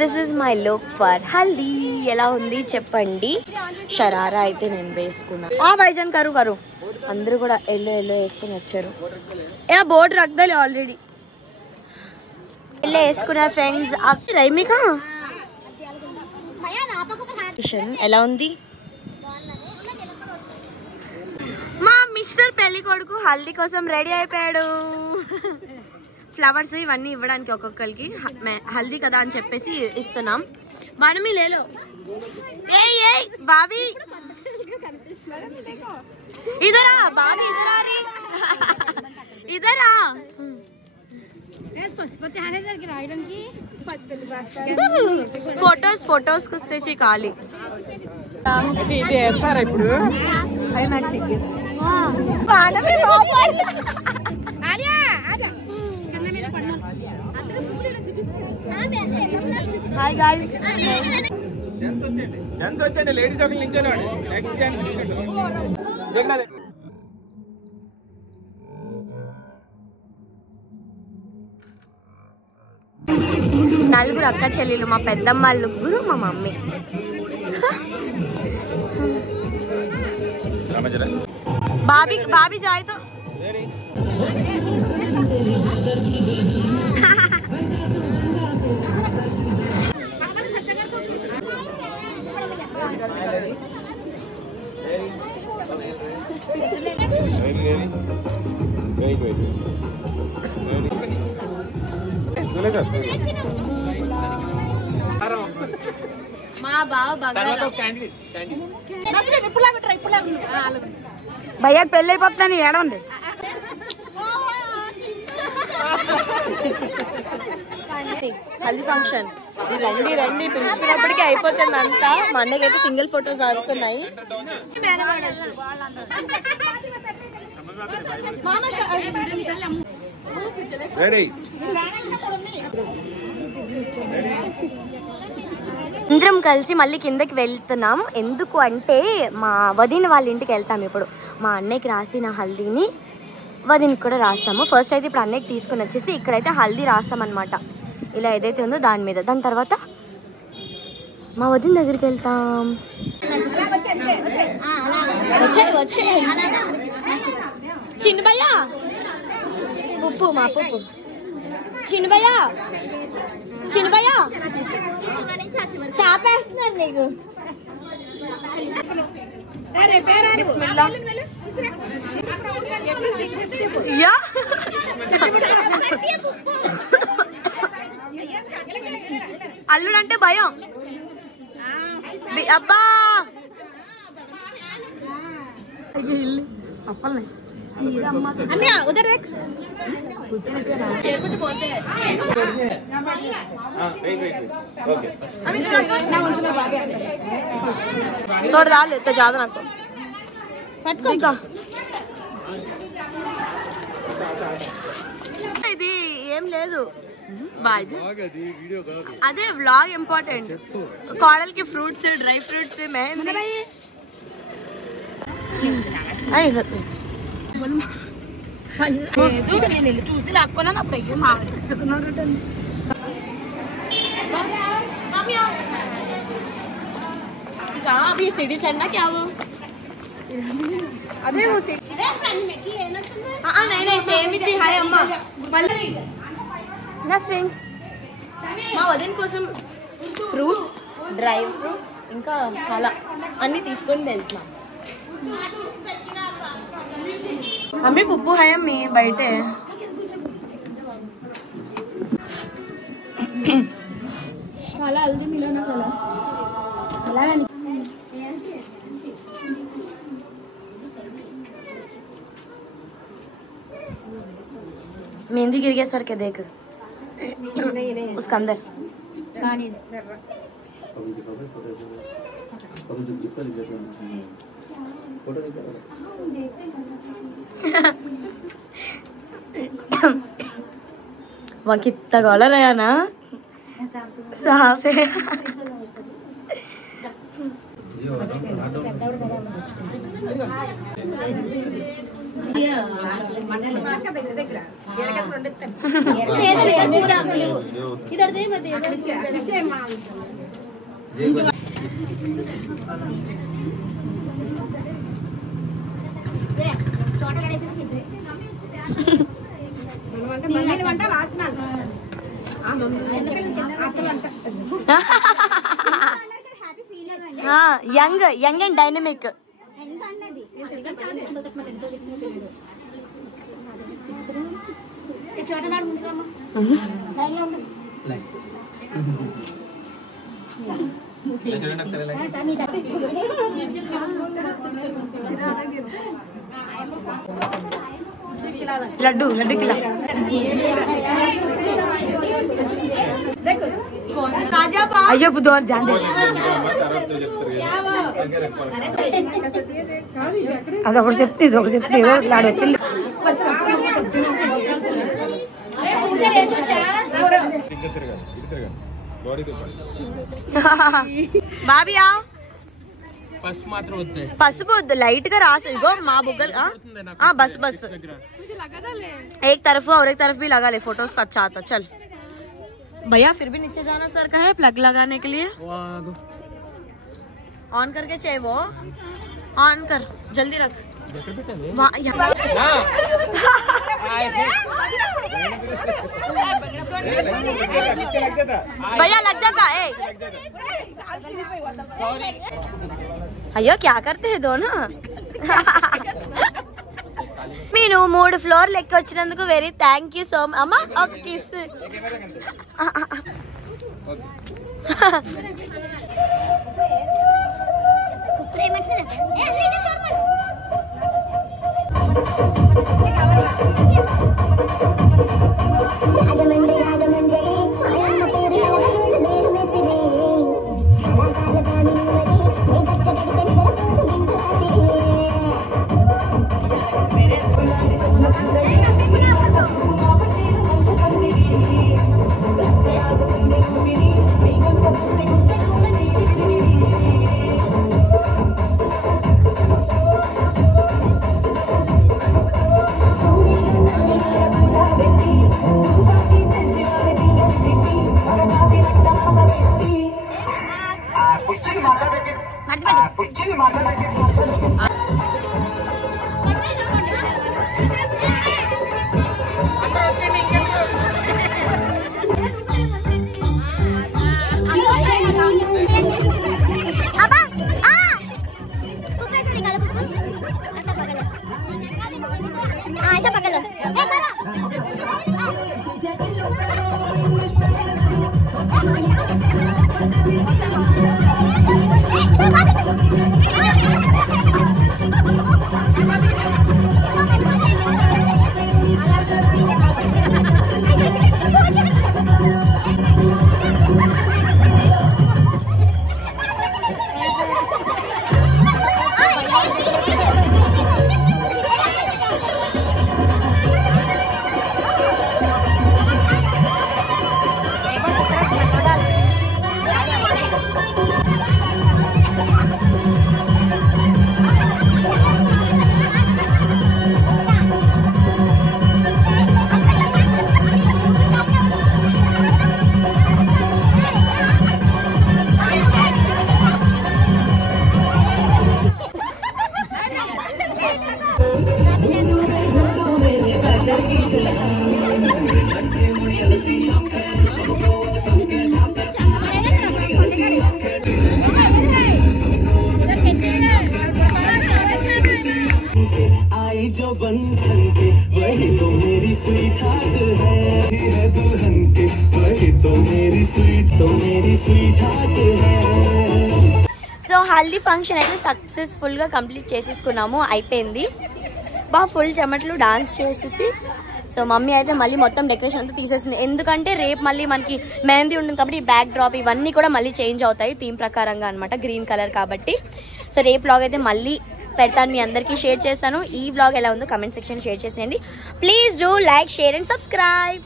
This is my look for haldi. ఎలా ఉంది చెప్పండి. షరారా అయితే నేను వేసుకున్నా. భాయిజాన్ కరు కరు అందరూ కూడా ఎల్లో ఎల్లో వేసుకుని వచ్చారు. బోర్డు రగ్దాలి ఆల్రెడీ ఎల్లో వేసుకున్నారు ఫ్రెండ్స్. రైమిక ఎలా ఉంది? మా మిస్టర్ పెళ్లి కొడుకు హల్దీ కోసం రెడీ అయిపోయాడు. ఫ్లవర్స్ ఇవన్నీ ఇవ్వడానికి ఒక్కొక్కరికి హల్దీ కదా అని చెప్పేసి ఇస్తున్నాం. మనమి లేలో బాబీ ఇదరా బాబీ ఇదరా ఫొటోస్ తెచ్చి ఖాళీ ఇప్పుడు హాయ్ గాయ్స్. జెంట్స్ వచ్చండి, లేడీస్ ఒకటి నించోండి. నెక్స్ట్ జెంట్స్ నలుగురు అక్క చెల్లెలు, మా పెద్దమ్మ ముగ్గురు, మా మమ్మీ. బాబీ జాయ్తో మా బావ భయ్యా పెళ్ళి అయిపోతుందని ఏడండి. హల్దీ ఫంక్షన్ రండి రండి పిలుచుకున్నప్పటికీ అయిపోతుంది అంతా. మా అన్నయ్యకి అయితే సింగిల్ ఫోటోస్ ఆడుతున్నాయి. అందరం కలిసి మళ్ళీ కిందకి వెళ్తున్నాం. ఎందుకు అంటే మా వదిన వాళ్ళ ఇంటికి వెళ్తాం. ఇప్పుడు మా అన్నయ్యకి రాసిన హల్దీని వదినకి కూడా రాస్తాము. ఫస్ట్ అయితే ఇప్పుడు అన్నయ్యకి తీసుకుని వచ్చేసి ఇక్కడైతే హల్దీ రాస్తాం అనమాట. ఇలా ఏదైతే ఉందో దాని మీద. దాని తర్వాత మా వదిన దగ్గరికి వెళ్తాం. చిన్నబయ్య పుప్పు మా పుప్పు చిన్నబయ్య చాపేస్తున్నాను నీకు. అల్లుడంటే భయం. అబ్బా उधर देख कुछ बोलते हैं थोड़ा डाल लेते ज्यादा ना को ఇది ఏం లేదు అదే వ్లాగ్ ఇంపార్టెంట్. కోడలికి ఫ్రూట్స్ డ్రై ఫ్రూట్స్ మెహందీ చూసి లాక్కున్నాను. అప్పుడు ये सीढ़ी चढ़ना क्या वो अबे वो नहीं सेम ही हाय अम्मा నస్రింగ్ మా వదిన కోసం ఫ్రూట్స్ డ్రై ఫ్రూట్స్ ఇంకా చాలా అన్ని తీసుకొని వెళ్తున్నాం. అమ్మి పుప్పు హాయ్ అమ్మి బయటే काला हल्दी मिलाना काला मेहंदी गिर गया सर के देख उसका अंदर वहाँ कितना गौला रहा ना साफ है. इधर दे मत young young and dynamic. Laddu laddu కిలా అయ్యో బుద్ధి అదొకటి చెప్తే ఇది ఒకటి చెప్తే ఏదో లాడు వచ్చింది. బాబియా పసుపు వద్దు, లైట్ గా రాసు. ఇగో మా బుగ్గలు बस बस एक तरफ और एक तरफ भी लगा ले, फोटोज का अच्छा आता. चल भैया फिर भी नीचे जाना सर का है प्लग लगाने के लिए. ऑन करके चाहिए वो ऑन कर, जल्दी रख. भैया लग जाता है. अयो क्या करते हैं दोनों. నేను 3 ఫ్లోర్లు ఎక్కి వచ్చినందుకు very thank you so much. అమ్మా ఒక కిస్. సో హల్దీ ఫంక్షన్ అయితే సక్సెస్ఫుల్ గా కంప్లీట్ చేసేసుకున్నాము, అయిపోయింది. బాగా ఫుల్ చెమటలు డాన్స్ చేసేసి. సో మమ్మీ అయితే మళ్ళీ మొత్తం డెకరేషన్ అంతా తీసేసింది, ఎందుకంటే రేపు మళ్ళీ మనకి మెహందీ ఉంటుంది కాబట్టి బ్యాక్ డ్రాప్ ఇవన్నీ కూడా మళ్ళీ చేంజ్ అవుతాయి థీమ్ ప్రకారంగా అనమాట, గ్రీన్ కలర్ కాబట్టి. సో రేపు వ్లాగ్ అయితే మళ్ళీ పెడతాను, మీ అందరికీ షేర్ చేస్తాను. ఈ వ్లాగ్ ఎలా ఉందో కమెంట్ సెక్షన్ షేర్ చేసేయండి. Please do like, share and subscribe.